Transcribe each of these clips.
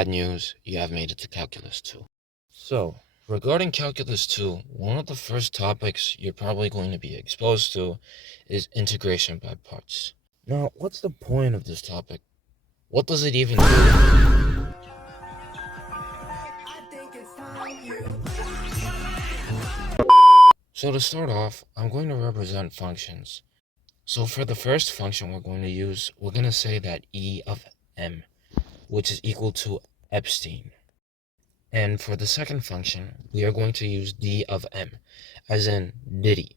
bad news, you have made it to Calculus 2. So, regarding Calculus 2, one of the first topics you're probably going to be exposed to is integration by parts. Now, what's the point of this topic? What does it even do? So to start off, I'm going to represent functions. So for the first function we're going to say that E of M, which is equal to Epstein. And for the second function, we are going to use D of M, as in Diddy.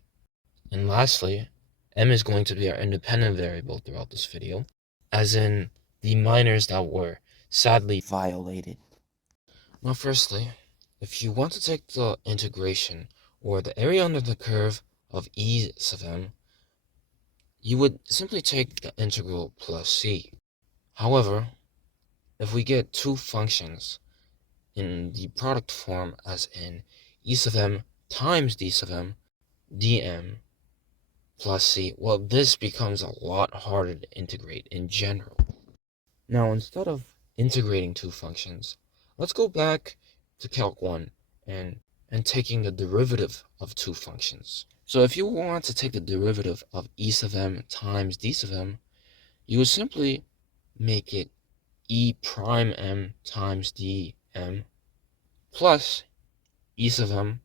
And lastly, M is going to be our independent variable throughout this video, as in the minors that were sadly violated. Now firstly, if you want to take the integration, or the area under the curve of E sub M, you would simply take the integral plus C. However, if we get two functions in the product form as in E sub M times D sub M, dm plus C, well, this becomes a lot harder to integrate in general. Now, instead of integrating two functions, let's go back to Calc 1 and taking the derivative of two functions. So if you want to take the derivative of E sub M times D sub M, you would simply make it E prime M times dm plus E sub M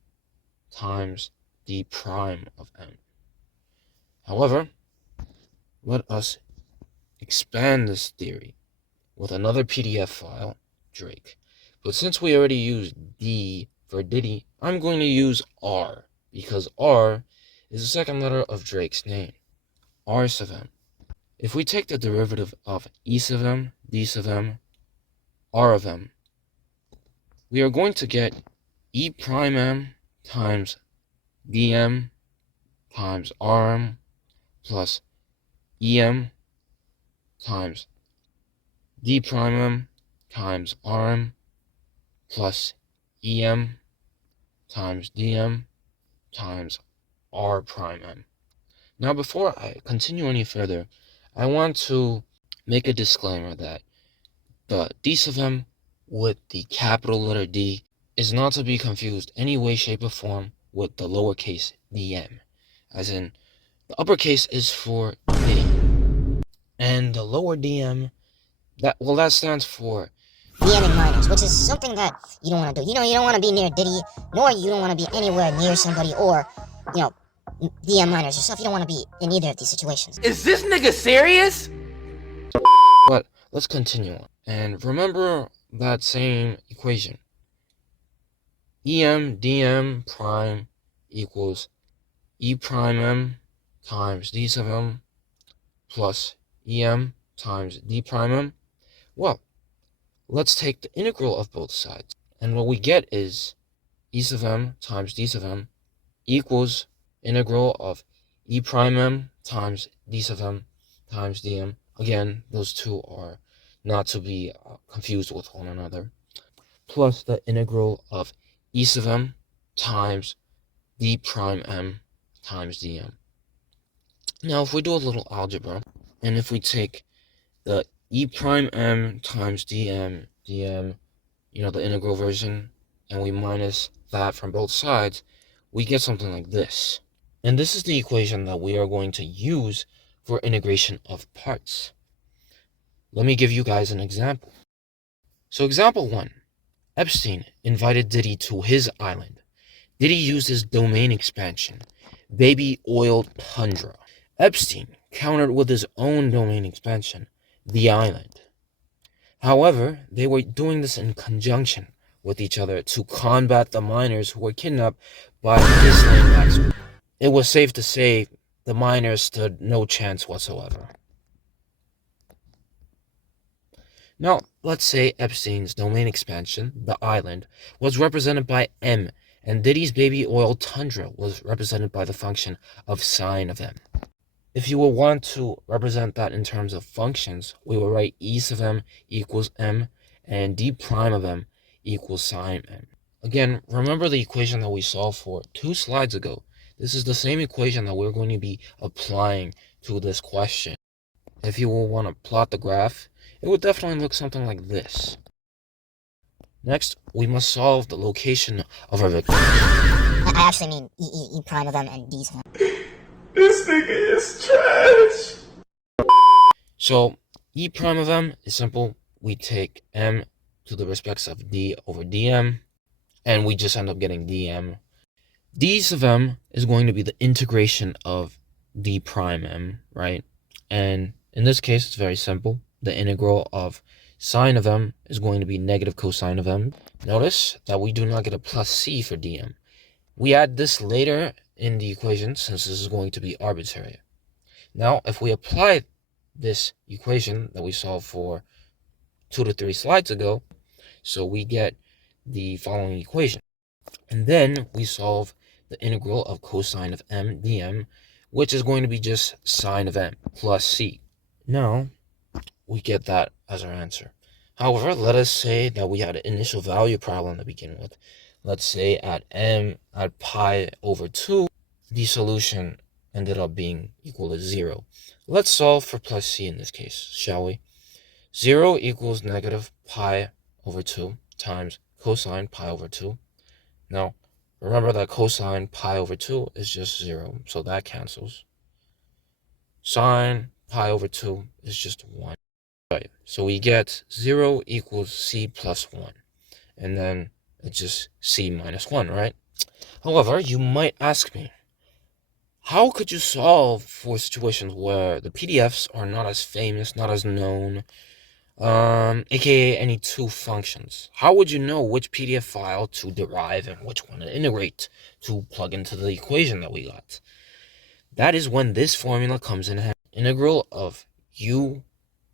times d prime of M. However, let us expand this theory with another PDF file, Drake. But since we already used D for Diddy, I'm going to use R, because R is the second letter of Drake's name, R sub M. If we take the derivative of E sub M, D sub M, R of M, we are going to get E prime M times dm times rm plus em times d prime m times rm plus em times dm times r prime m. Now, before I continue any further, I want to make a disclaimer that the d sub m with the capital letter D is not to be confused any way, shape, or form with the lowercase dm, as in the uppercase is for Diddy, and the lower dm, that stands for DMing minors, which is something that you don't want to do. You don't want to be near Diddy, nor you don't want to be anywhere near somebody, or, DM minors yourself. You don't want to be in either of these situations. Is this nigga serious? But let's continue on. And remember that same equation. Em dm prime equals E prime M times D sub M plus Em times D prime M. Well, let's take the integral of both sides. And what we get is E sub M times D sub M equals integral of E prime M times D sub M times dm. Again, those two are not to be confused with one another. Plus the integral of E sub M times D prime M times dm. Now, if we do a little algebra, and if we take the E prime M times dm, the integral version, and we minus that from both sides, we get something like this. And this is the equation that we are going to use for integration of parts. Let me give you guys an example. So example 1, Epstein invited Diddy to his island. Diddy used his domain expansion, baby oil tundra. Epstein countered with his own domain expansion, the island. However, they were doing this in conjunction with each other to combat the miners who were kidnapped by his slave master. It was safe to say the miners stood no chance whatsoever. Now, let's say Epstein's domain expansion, the island, was represented by M, and Diddy's baby oil tundra was represented by the function of sine of M. If you will want to represent that in terms of functions, we will write E sub M equals M, and D prime of M equals sine M. Again, remember the equation that we solved for 2 slides ago. This is the same equation that we're going to be applying to this question. If you will want to plot the graph, it would definitely look something like this. Next, we must solve the location of our vector. I actually mean E prime of M and D's of M. This nigga is trash. So E prime of M is simple. We take M to the respects of D over dm, and we just end up getting dm. D's of M is going to be the integration of D prime M, right? And in this case, it's very simple. The integral of sine of M is going to be negative cosine of M. Notice that we do not get a plus C for dm. We add this later in the equation since this is going to be arbitrary. Now, if we apply this equation that we solved for 2 to 3 slides ago, so we get the following equation. And then we solve the integral of cosine of m dm, which is going to be just sine of m plus c. Now, we get that as our answer. However, let us say that we had an initial value problem to begin with. Let's say at pi over 2, the solution ended up being equal to 0. Let's solve for plus c in this case, shall we? 0 equals negative pi over 2 times cosine pi over 2. Now, remember that cosine pi over 2 is just 0, so that cancels. Sine pi over 2 is just 1. Right, so we get 0 equals c plus 1, and then it's just c minus 1, right? However, you might ask me, how could you solve for situations where the PDFs are not as famous, not as known, aka any two functions? How would you know which PDF file to derive and which one to integrate to plug into the equation that we got? That is when this formula comes in handy. Integral of u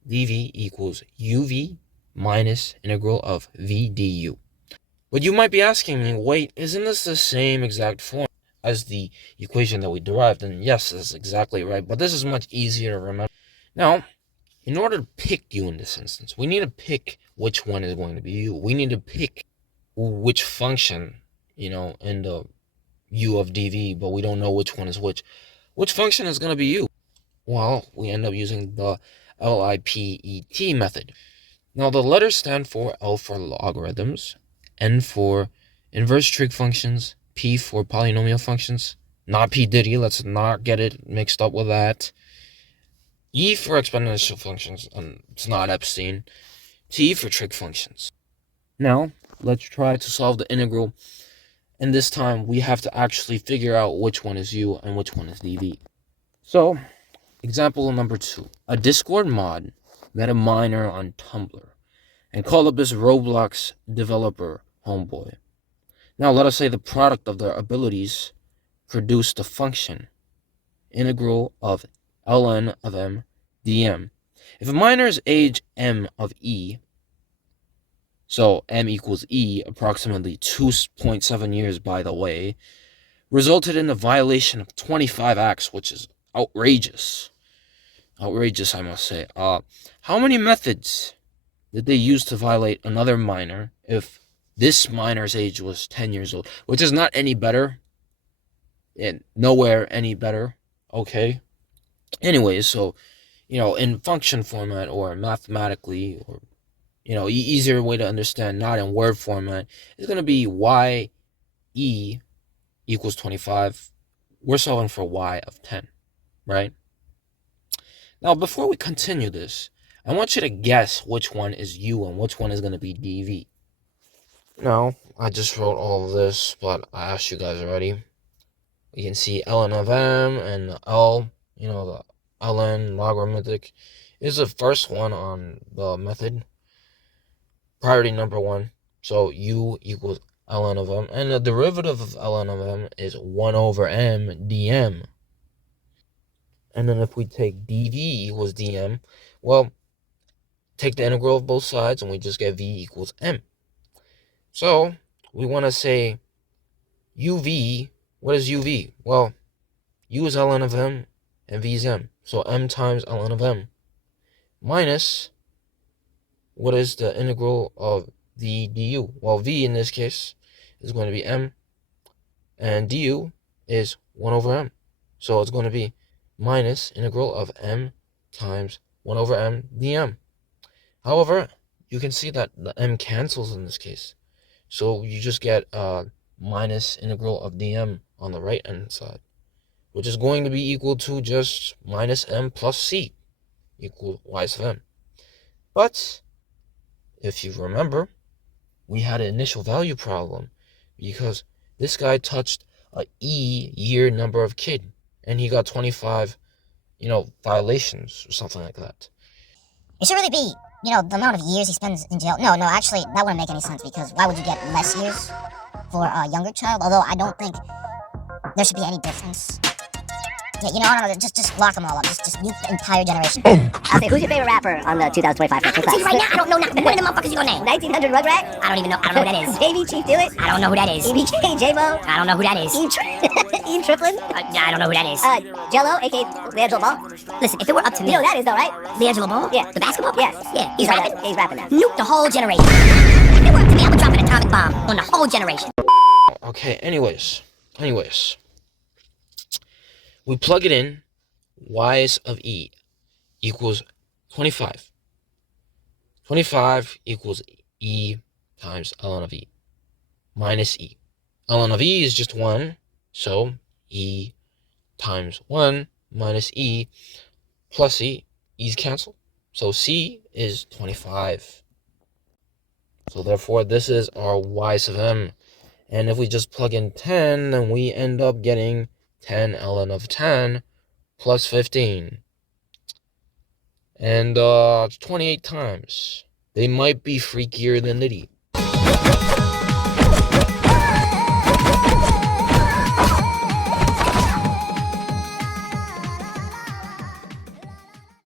dv equals uv minus integral of v du. But you might be asking me, wait, isn't this the same exact form as the equation that we derived? And yes, that's exactly right, but this is much easier to remember. Now, in order to pick u in this instance, we need to pick which one is going to be u. We need to pick which function, in the u of dv, but we don't know which one is which. Which function is going to be u? Well, we end up using the LIPET method. Now, the letters stand for L for logarithms, N for inverse trig functions, P for polynomial functions, not P Diddy, let's not get it mixed up with that. E for exponential functions, it's not Epstein. T for trig functions. Now, let's try to solve the integral, and this time we have to actually figure out which one is u and which one is dv. So, example number 2. A Discord mod met a miner on Tumblr and called up his Roblox developer homeboy. Now let us say the product of their abilities produced a function, integral of ln of m dm. If a miner's age m of e, so m equals e, approximately 2.7 years by the way, resulted in a violation of 25 acts, which is outrageous. Outrageous, I must say. How many methods did they use to violate another miner if this miner's age was 10 years old? Which is not any better. And nowhere any better. Okay. Anyways, so, in function format or mathematically, or, easier way to understand, not in word format, is going to be y e equals 25. We're solving for y of 10, right? Now, before we continue this, I want you to guess which one is u and which one is going to be dv. Now, I just wrote all of this, but I asked you guys already. You can see ln of m and L, the ln logarithmic is the first one on the method. Priority number 1. So u equals ln of m, and the derivative of ln of m is 1 over m dm. And then if we take dv equals dm, well, take the integral of both sides and we just get v equals m. So we want to say uv. What is uv? Well, u is ln of m and v is m. So m times ln of m minus, what is the integral of v du? Well, v in this case is going to be m, and du is 1 over m. So it's going to be minus integral of m times 1 over m dm. However, you can see that the m cancels in this case. So you just get minus integral of dm on the right hand side, which is going to be equal to just minus m plus c equal y sub m. But if you remember, we had an initial value problem because this guy touched a year number of kid and he got 25, violations or something like that. It should really be, the amount of years he spends in jail. No, actually, that wouldn't make any sense because why would you get less years for a younger child? Although I don't think there should be any difference. Yeah, I don't know, just lock them all up. Just mute the entire generation. I'll say, who's your favorite rapper on the 2025 I'm gonna tell you right now, I don't know nothing. One of the motherfuckers you gonna name? 1900 Rugrat? I don't know who that is. Baby Chief Do It? I don't know who that is. EBK J-Mo? I don't know who that is. Ian Triplin? I don't know who that is. Jello, aka Leangelo Ball? Listen, if it were up to me, You know who that is though, right? Leangelo Ball? Yeah. The basketball? Yes. Yeah, he's Right rapping. now. Yeah, he's rapping now. Nuke the whole generation. If it were up to me, I would drop an atomic bomb on the whole generation. Okay, anyways. We plug it in. Y of e equals 25. 25 equals e times ln of e minus e. Ln of e is just 1, so e times 1 minus e plus e. E's cancel. So c is 25. So therefore, this is our y sub m. And if we just plug in 10, then we end up getting 10 ln of 10 plus 15. And 28 times. They might be freakier than Nitty.